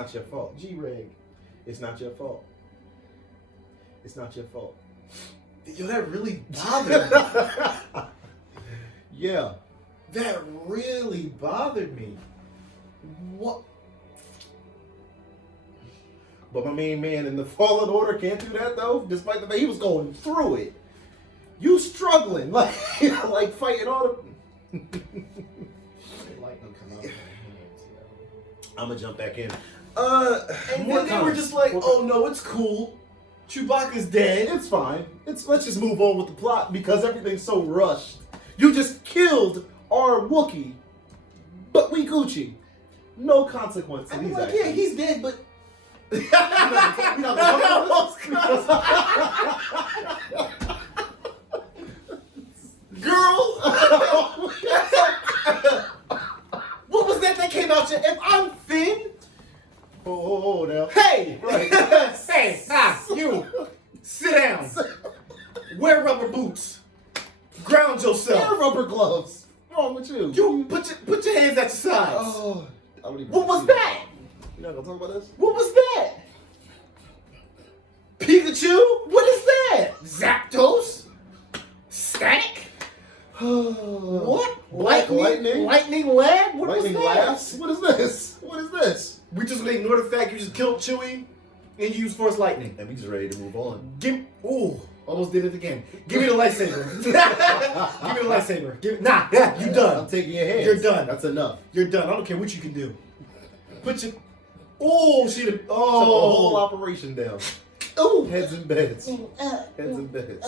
not your fault. G-Reg. It's not your fault. It's not your fault. Yo, that really bothered me. Yeah. That really bothered me. What? But my main man in the Fallen Order can't do that though, despite the fact he was going through it. You struggling, like like fighting all the Lightning come out of my hands, I'm gonna jump back in. And then they were just like, oh no, it's cool. Chewbacca's dead. It's fine. Let's just move on with the plot because everything's so rushed. You just killed our Wookiee, but we Gucci. No consequence. I mean, like, yeah, he's dead, but girl, what was that came out your? If I'm Finn, oh now. hey, Right. hey, you, sit down, wear rubber boots, ground yourself. Wear rubber gloves. What's wrong with you? You put your hands at your sides. Oh, I don't even What was see that? You're not gonna talk about this? What was that? Pikachu? What is that? Zapdos? Static? What? Lightning? Lightning Lad? What Lightning was that? Lass? What is this? What is this? We just gonna ignore the fact you just killed Chewie and you used Force Lightning. And we just ready to move on. Almost did it again. Give me the lightsaber. Give me the lightsaber. Yeah, you done. I'm taking your hands. You're done. That's enough. You're done. I don't care what you can do. Put your... Shut the whole operation down. Oh. Heads in beds. Heads in beds.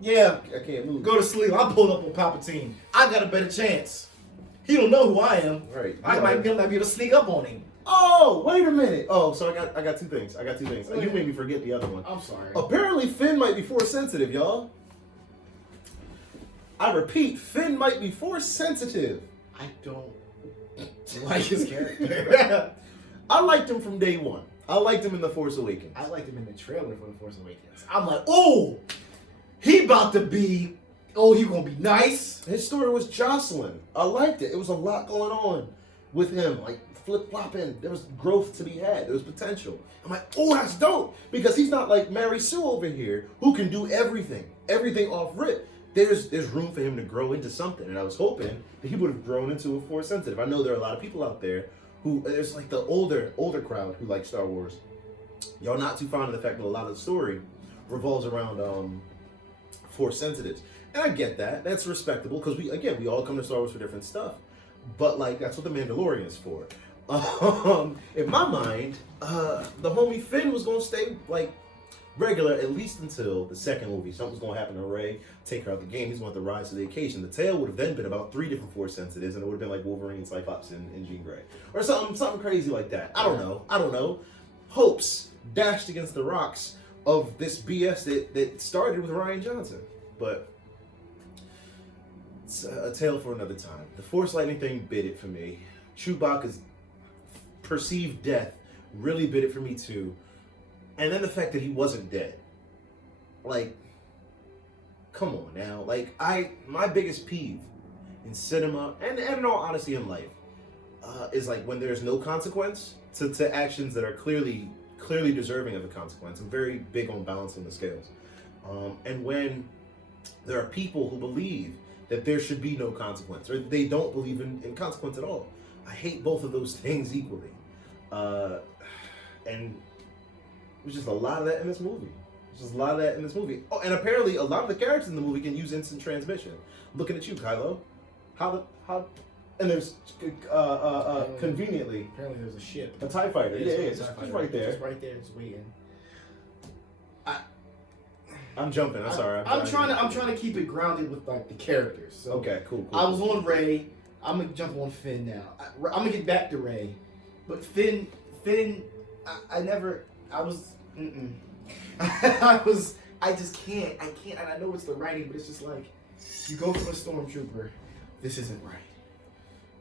Yeah. I can't move. Go to sleep. I'm pulled up on Palpatine. I got a better chance. He don't know who I am. Right. I might be able to sneak up on him. Oh, wait a minute. Oh, so I got two things. You made me forget the other one. I'm sorry. Apparently Finn might be force sensitive, y'all. I repeat, Finn might be force sensitive. I don't like his character. I liked him from day one. I liked him in The Force Awakens. I liked him in the trailer for The Force Awakens. I'm like, oh, he about to be, he gonna be nice. His story was Jocelyn. I liked it. It was a lot going on with him, like flip-flopping. There was growth to be had. There was potential. I'm like, oh, that's dope. Because he's not like Mary Sue over here who can do everything off rip. There's room for him to grow into something. And I was hoping that he would have grown into a force sensitive. I know there are a lot of people out there who, there's like the older crowd who like Star Wars. Y'all not too fond of the fact that a lot of the story revolves around force sensitives. And I get that. That's respectable because we all come to Star Wars for different stuff. But like that's what the Mandalorian is for. In my mind, the homie Finn was gonna stay like regular at least until the second movie. Something's gonna happen to Rey, take her out the game. He's going to rise to the occasion. The tale would have then been about 3 different force sensitives, and it would have been like Wolverine, Cyclops, and Jean Grey, or something crazy like that. I don't know. Hopes dashed against the rocks of this BS that started with Rian Johnson, but it's a tale for another time. The Force Lightning thing bit it for me. Chewbacca's perceived death really bit it for me too. And then the fact that he wasn't dead. Like, come on now. Like, my biggest peeve in cinema, and in all honesty in life, is like when there's no consequence to actions that are clearly deserving of a consequence. I'm very big on balancing the scales. And when there are people who believe that there should be no consequence, or they don't believe in consequence at all. I hate both of those things equally. And there's just a lot of that in this movie. Oh, and apparently a lot of the characters in the movie can use instant transmission. Looking at you, Kylo. How and there's conveniently Apparently there's a ship. a TIE fighter. Yeah, It's just right there. Just right there, just waiting. I'm jumping. I'm sorry. I'm trying to keep it grounded with like the characters. So Okay, cool. I was on Rey. I'm gonna jump on Finn now. I'm gonna get back to Rey, but Finn. I just can't. And I know it's the writing, but it's just like, you go from a stormtrooper, this isn't right.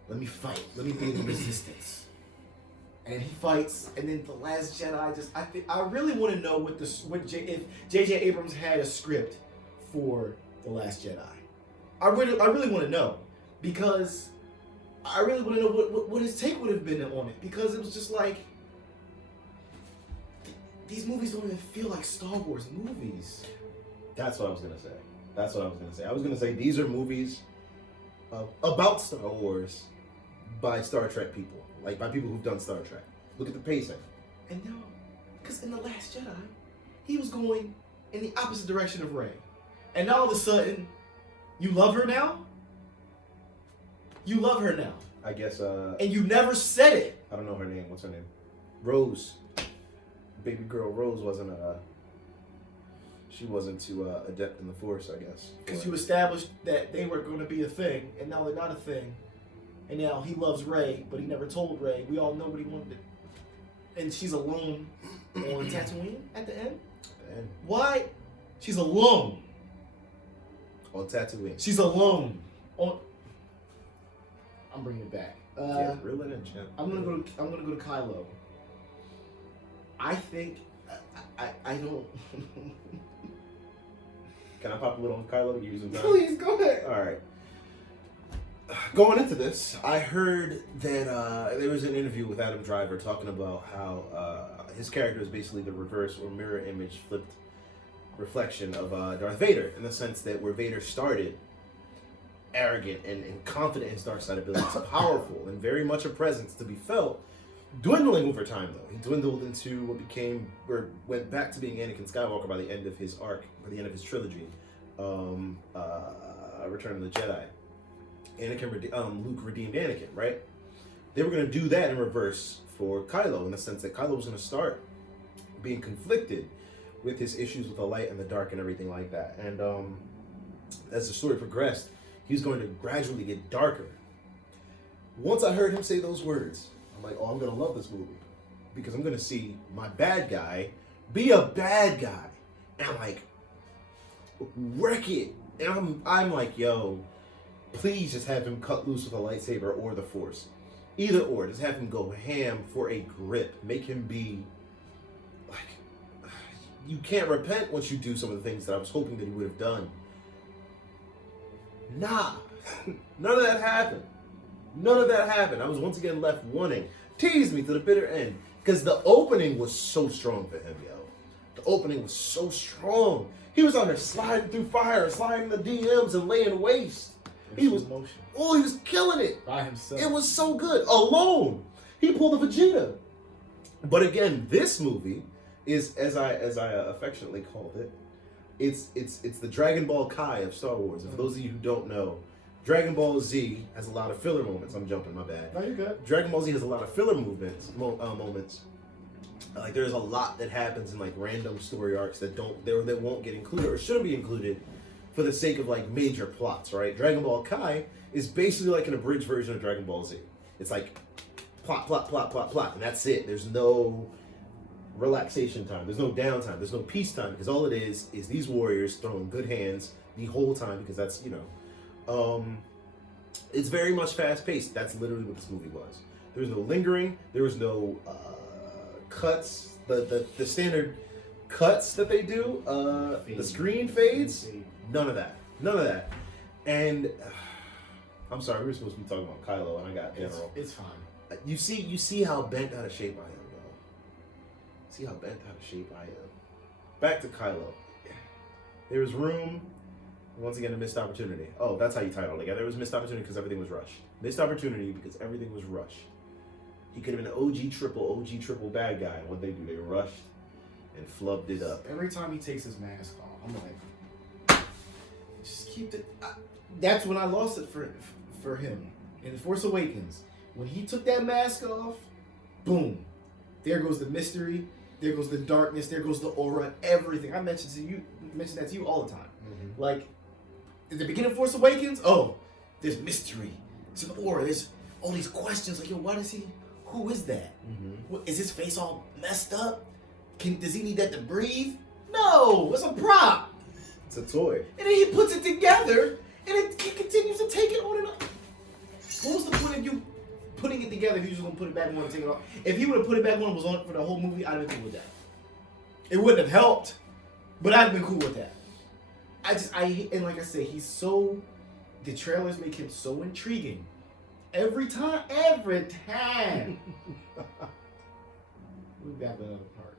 Let me fight. Let me be the resistance. And he fights, and then the Last Jedi. I really want to know if J.J. Abrams had a script for the Last Jedi. I really want to know, because I really want to know what his take would have been on it, because it was just like, these movies don't even feel like Star Wars movies. That's what I was gonna say. I was gonna say these are movies about Star Wars by Star Trek people, like by people who've done Star Trek. Look at the pacing. And now, because in The Last Jedi, he was going in the opposite direction of Rey. And now all of a sudden, you love her now? You love her now. I guess, and you never said it. I don't know her name. What's her name? Rose. Baby girl Rose wasn't, she wasn't too adept in the Force, I guess. Because you established that they were going to be a thing, and now they're not a thing. And now he loves Rey, but he never told Rey. We all know what he wanted. And she's alone on Tatooine at the end? At the end. Why? She's alone. On Tatooine. She's alone. On. I'm bringing it back. Yeah, reel it in, champ. I'm gonna go to Kylo. I think I don't. Can I pop a little on Kylo? Use him. Please go ahead. All right. Going into this, I heard that there was an interview with Adam Driver talking about how his character is basically the reverse or mirror image, flipped reflection of Darth Vader, in the sense that where Vader started arrogant and confident in his dark side abilities, powerful and very much a presence to be felt, dwindling over time though. He dwindled into what became, or went back to being Anakin Skywalker by the end of his arc, by the end of his trilogy, Return of the Jedi. Luke redeemed Anakin, right? They were going to do that in reverse for Kylo, in the sense that Kylo was going to start being conflicted with his issues with the light and the dark and everything like that. And as the story progressed, he was going to gradually get darker. Once I heard him say those words, I'm like, oh, I'm going to love this movie. Because I'm going to see my bad guy be a bad guy. And I'm like, wreck it. And I'm like, yo, please just have him cut loose with a lightsaber or the Force. Either or. Just have him go ham for a grip. Make him be like, you can't repent once you do some of the things that I was hoping that he would have done. Nah. None of that happened. None of that happened. I was once again left wanting. Teased me to the bitter end. Because the opening was so strong for him, yo. The opening was so strong. He was on there sliding through fire, sliding the DMs and laying waste. He was killing it. By himself. It was so good. Alone. He pulled a Vegeta. But again, this movie is, as I affectionately called it, it's the Dragon Ball Kai of Star Wars. And for those of you who don't know, Dragon Ball Z has a lot of filler moments. I'm jumping, my bad. No, you're good. Dragon Ball Z has a lot of filler moments. Like there's a lot that happens in like random story arcs that won't get included or shouldn't be included for the sake of like major plots, right? Dragon Ball Kai is basically like an abridged version of Dragon Ball Z. It's like plot, and that's it. There's no relaxation time. There's no downtime. There's no peacetime, because all it is these warriors throwing good hands the whole time, because that's, it's very much fast paced. That's literally what this movie was. There was no lingering. There was no cuts. The standard cuts that they do. The screen fades. None of that. And I'm sorry, we were supposed to be talking about Kylo, and I got general. It's fine. You see how bent out of shape I am, yo. See how bent out of shape I am. Back to Kylo. There was room. Once again, a missed opportunity. Oh, that's how you tie it all together. There was a missed opportunity because everything was rushed. Missed opportunity because everything was rushed. He could have been an OG triple bad guy. And what they do, they rushed and flubbed it up. Every time he takes his mask off, I'm like, just keep it. That's when I lost it for him in The Force Awakens. When he took that mask off, boom, there goes the mystery. There goes the darkness. There goes the aura. Everything. I mentioned that to you all the time. Mm-hmm. Like at the beginning of Force Awakens, there's mystery. There's an aura. There's all these questions. Like, yo, what is he? Who is that? Mm-hmm. Is his face all messed up? Does he need that to breathe? No, it's a prop. It's a toy. And then he puts it together, and he continues to take it on and on. What was the point of you putting it together if you just gonna put it back on and take it off? If he would have put it back on and was on for the whole movie, I'd have been cool with that. It wouldn't have helped, but I'd have been cool with that. And like I said, the trailers make him so intriguing. Every time. We'll be back with another part.